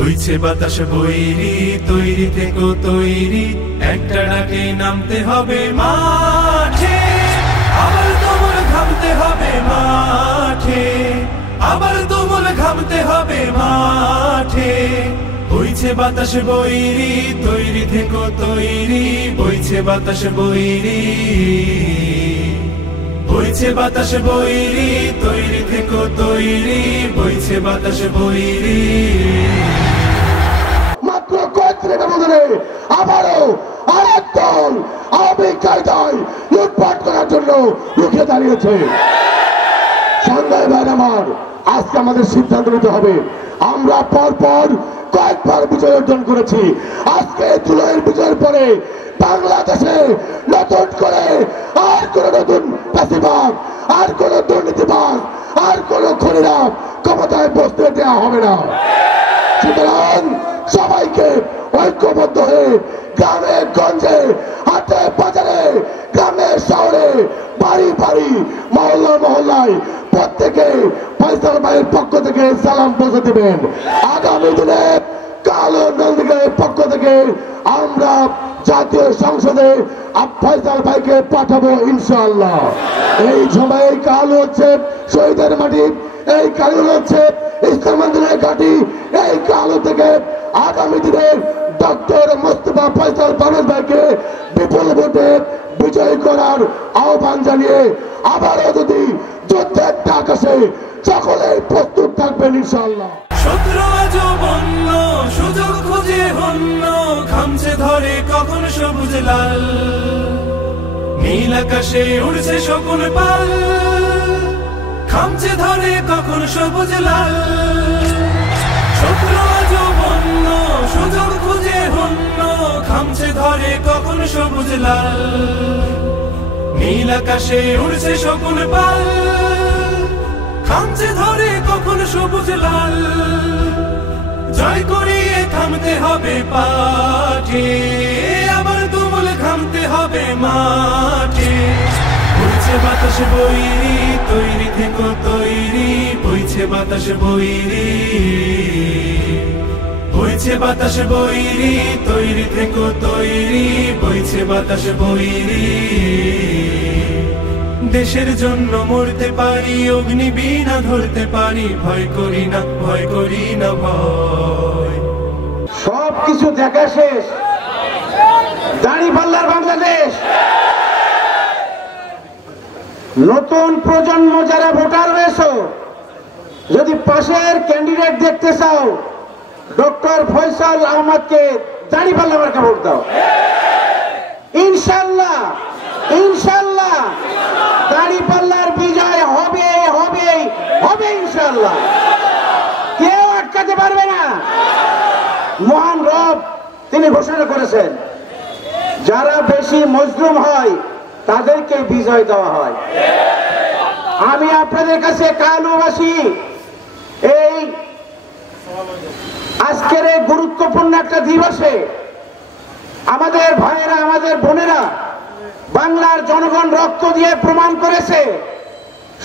বইছে বাতাস বৈরি, তৈরি থেকো তৈরি, একটা ডাকে নামতে হবে মাঠে। আবার তোমার ঘামতে হবে মাঠে, আবার তোমার ঘামতে হবে মাঠে। বইছে বাতাস বৈরি, তৈরি থেকো তৈরি, বইছে বাতাস বৈরি, বইছে বাতাস বৈরি, তৈরি থেকো তৈরি, বইছে বাতাস বৈরি। মাত্র কয়েকদিনের মধ্যে আবারও আরেক দল আওয়ামী কায়দায় লুটপাট করার জন্য রুখে দাঁড়িয়েছে। সংগ্রামী ভাইরা আমার, আজকে আমাদের সিদ্ধান্ত নিতে হবে। আমরা পরপর কয়েকবার বিজয় অর্জন করেছি। আজকে জুলাইয়ের বিজয়ের পরে বাংলাদেশে নতুন করে আর কোন নতুন প্যাসিবাদ, আর কোন দুর্নীতিবাদ, আর কোন খুনিরা ক্ষমতায় বসতে দেওয়া হবে না। সুতরাং সবাইকে ঐক্যবদ্ধ হয়ে গ্রামে গঞ্জে, হাটে বাজারে, গ্রামে শহরে, বাড়ি বাড়ি, মহল্লা মহল্লায় প্রত্যেকে ফয়সাল ভাইয়ের পক্ষ থেকে সালাম পৌঁছে দেবেন। আগামী দিনে কালো নন্দীগ্রামের পক্ষ থেকে আমরা জাতীয় সংসদে ফয়সাল ভাইকে পাঠাবো ইনশাআল্লাহ। এই সময় কালো হচ্ছে শহীদের মাটি, এই কালো হচ্ছে ইসলামের ঘাঁটি। এই কালো থেকে আগামী দিনে ডক্টর মোস্তফা ফয়সাল পারভেজ ভাইকে বিপুল ভোটে বিজয়ী করার আহ্বান জানিয়ে আবারও যদি যুদ্ধের ডাক আসে সকলে প্রস্তুত থাকবেন ইনশাআল্লাহ। শত্রু আজ বন্য, সুযোগ খুঁজে হন্য, খামছে ধরে কখন সবুজ লাল, নীল আকাশে উড়ছে শকুন পাল, খামছে ধরে কখন সবুজ লাল। শত্রু আজ বন্য, সুযোগ খুঁজে হন্য, খামছে ধরে কখন সবুজ লাল, নীল আকাশে উড়ছে শকুন পাল, খামছে ধরে কখন সবুজ লাল। জয় করিয়ে থামতে হবে পাঠে, আবার তুমুল ঘামতে হবে মাঠে। বইছে বাতাস বৈরি, তৈরি থেকো তৈরি, বইছে বাতাস বৈরি, বইছে বাতাস বৈরি, তৈরি থেকো তৈরি, বইছে বাতাস বৈরি। দেশের জন্য মরতে পারি, অগ্নিবীণা ধরতে পারি, ভয় করি না, ভয় করি না ভয়। সবকিছু দেখা শেষ, দাঁড়িপাল্লার বাংলাদেশ। নতুন প্রজন্ম যারা ভোটার রয়েছে, যদি পাশের ক্যান্ডিডেট দেখতে চাও, ডক্টর ফয়সাল আহমদকে দাঁড়িপাল্লা মার্কা ভোট দাও ইনশাআল্লাহ। ইনশাআল্লাহ দাঁড়িপাল্লার বিজয় হবে হবে হবে ইনশাআল্লাহ, কেউ আটকাতে পারবে না। মহান রব তিনি ঘোষণা করেছেন, যারা বেশি মজলুম হয় তাদেরকে বিজয় দেওয়া হয়। আমি আপনাদের কাছে কালুবাসী, এই আজকের এই গুরুত্বপূর্ণ একটা দিবসে আমাদের ভাইয়েরা, আমাদের বোনেরা, বাংলার জনগণ রক্ত দিয়ে প্রমাণ করেছে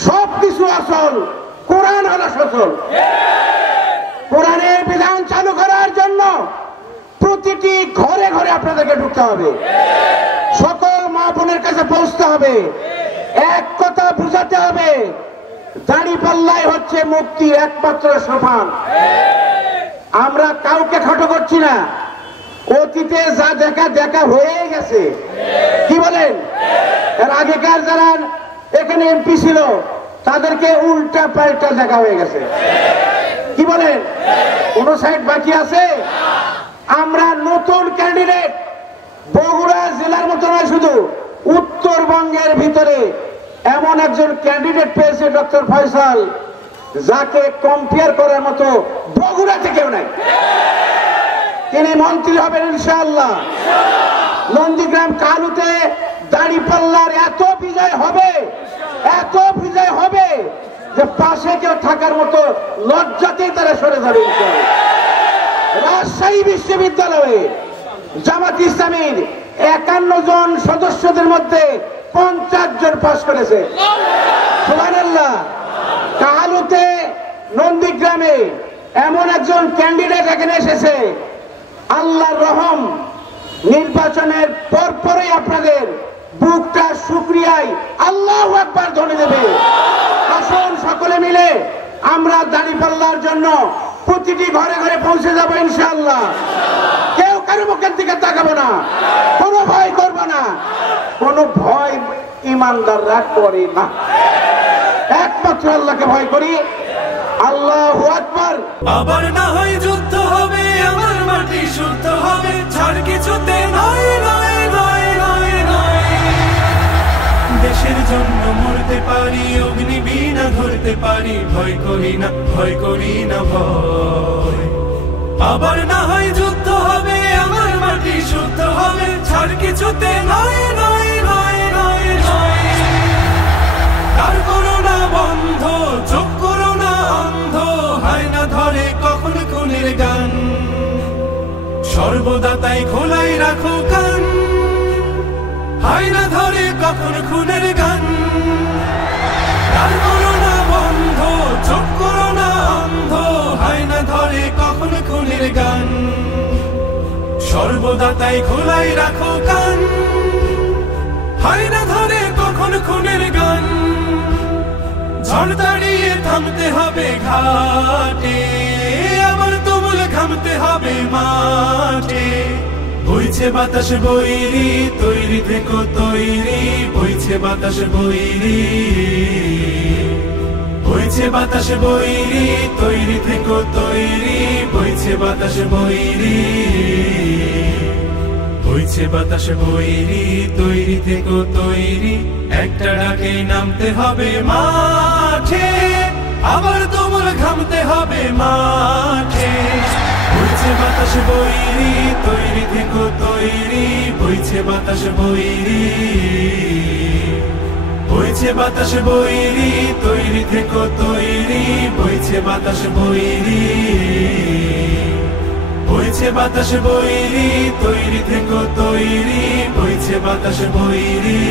সবকিছু আসল, কোরআন হলো সচল। কোরআনের বিধান চালু করার জন্য প্রতিটি ঘরে ঘরে আপনাদেরকে ঢুকতে হবে, সকল মা বোনের কাছে পৌঁছতে হবে, এক কথা বুঝাতে হবে, দাঁড়িপাল্লাই হচ্ছে মুক্তি একমাত্র সোপান। আমরা কাউকে খাটো করছি না, অতীতে যা দেখা দেখা হয়ে গেছে। কি বলেন? এর আগেকার যারা এখানে এমপি ছিল তাদেরকে উল্টা পাল্টা দেখা হয়ে গেছে। কি বলেন? কোন সাইড বাকি আছে? আমরা নতুন ক্যান্ডিডেট, বগুড়া জেলার মতো নয়, শুধু উত্তরবঙ্গের ভিতরে এমন একজন ক্যান্ডিডেট পেয়েছে ডক্টর ফয়সাল, যাকে কম্পেয়ার করার মতো বগুড়াতে কেউ নাই। তিনি মন্ত্রী হবেন ইনশাআল্লাহ। নন্দীগ্রাম কালুতে দাঁড়িপাল্লার এত বিজয় হবে, এত বিজয় হবে যে পাশে কেউ থাকার মতো লজ্জাতেই তারা সরে যাবে ইনশাআল্লাহ। রাজশাহী বিশ্ববিদ্যালয়ে জামাত ইসলামীর 51 জন সদস্যদের মধ্যে 50 জন পাস করেছে। সুবহানাল্লাহ। কালুতে, নন্দীগ্রামে এমন একজন ক্যান্ডিডেট এখানে এসেছে, আল্লাহর রহম, নির্বাচনের পরপরই আপনাদের বুকটা শুকরিয়ায় আল্লাহু আকবার ধ্বনি দেবে। আসুন সকলে মিলে আমরা দাঁড়িপাল্লার জন্য প্রতিটি ঘরে ঘরে পৌঁছে যাবো ইনশাআল্লাহ। কেউ কারো মুখের দিকে তাকাবো না, কোনো ভয় করবো না, কোনো ভয় ইমানদাররা করে না, একমাত্র আল্লাহকে ভয় করি। আল্লাহু আকবার। আবার না হয় যুদ্ধ হবে, আমার মাটি শুদ্ধ হবে, ছাড় কিছুতে নয় নয় নয় নয় নয়। দেশের জন্য মরতে পারি, অগ্নি বীণা ধরতে পারি, ভয় করি না ভয় করি না ভয়। আবার না হয় যুদ্ধ হবে, আমার মাটি শুদ্ধ হবে, ছাড় কিছুতে নয় নয় নয় নয় নয়। তার করোনা বন্ধ, চোখ করোনা অন্ধ, হয় না ধরে কখন খুনের গান, সর্বদা তাই খোলাই রাখো কান, হয় না ধরে কখন খুনের গান। তার করোনা বন্ধ, চোখ করোনা অন্ধ, হয় না ধরে কখন খুনের গান, সর্বদা তাই খোলাই রাখো কান, হয় না ধরে কখন খুনের গান। ঝড় দাঁড়িয়ে থামতে হবে ঘাটে, আবার তুমুল ঘামতে হবে মাঠে। বইছে বাতাস বৈরি, তৈরি থেকো তৈরি, বইছে বাতাস বৈরি, বইছে বাতাস বৈরি, তৈরি থেকো তৈরি, বইছে বাতাস বৈরি, বইছে বাতাস বৈরি, তৈরি থেকো তৈরি। একটা ডাকে নামতে হবে মাঠে, আবার তুমুল ঘামতে হবে মাঠে। বইছে বাতাস বৈরি, তৈরি থেকো তৈরি, বইছে বাতাস বৈরি, বইছে বাতাস বৈরি, তৈরি থেকো তৈরি, বইছে বাতাস বৈরি, বইছে বাতাস বৈরি, তৈরি থেকো তৈরি, বইছে বাতাস বৈরি।